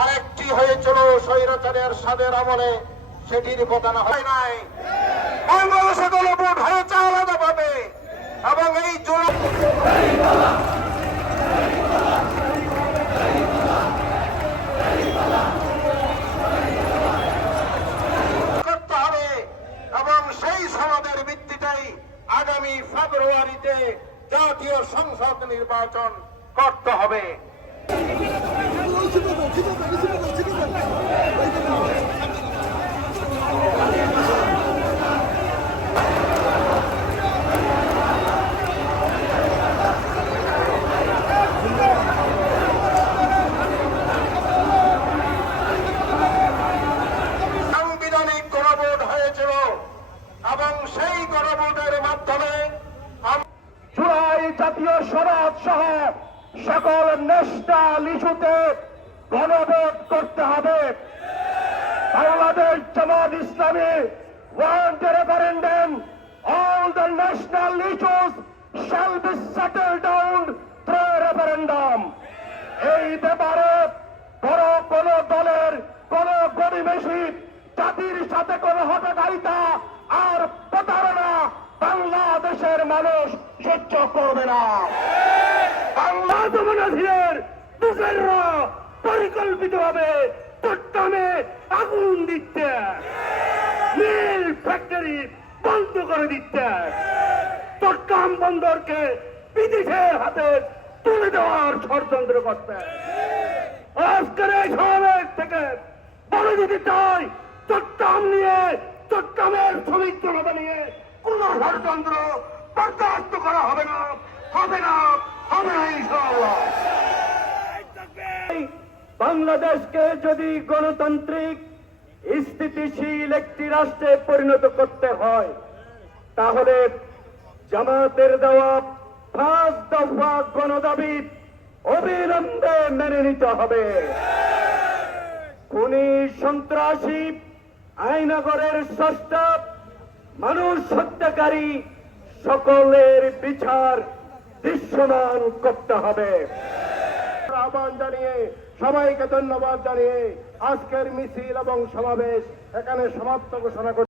আরেকটি হয়েছিল স্বৈরাচারের স্বাদের আমলে। সেটির পতন হয় নাই। হয়েছে আলাদাভাবে এবং এই সেই আগামী ফেব্রুয়ারিতে জাতীয় সংসদ নির্বাচন করতে হবে। এবং সেই গণভোটের মাধ্যমে জুলাই জাতীয় সমাজ সহ সকল ন্যাশনাল ইস্যুতে গণভোট করতে হবে। Bangladesh Jamaat Islami want a referendum all the national issues shall be settled down referendum. এই ব্যাপারে বড় কোন দলের কোন গরিবেশী জাতির সাথে কোন হটকারিতা আর প্রতারণা বাংলাদেশের মানুষ সহ্য করবে না। বাংলা দমনাধীনের দোসররা পরিকল্পিতভাবে চট্টগ্রামে আগুন দিচ্ছে। মিল ফ্যাক্টরি বন্ধ করে দিচ্ছে। চট্টগ্রাম বন্দরকে বিদেশের হাতে তুলে দেওয়ার ষড়যন্ত্র করতে আজকের এই সমাবেশ থেকে বলে দিতে চাই চট্টগ্রাম নিয়ে চট্টগ্রামের শ্রমিক জনতা নিয়ে কোন ষড়যন্ত্র বরদাস্ত করা হবে না হবে না। বাংলাদেশকে যদি গণতান্ত্রিক, স্থিতিশীল একটি রাষ্ট্রে পরিণত করতে হয়, তাহলে জামাতের দেওয়া পাঁচ দফা গণদাবি অবিলম্বে মেনে নিতে হবে। খুনি, সন্ত্রাসী, আইনগরের স্রষ্টা, মানুষ হত্যাকারী, সকলের বিচার দৃশ্যমান করতে হবে। আহ্বান জানিয়ে সবাইকে ধন্যবাদ জানিয়ে আজকের মিছিল এবং সমাবেশ এখানে সমাপ্ত ঘোষণা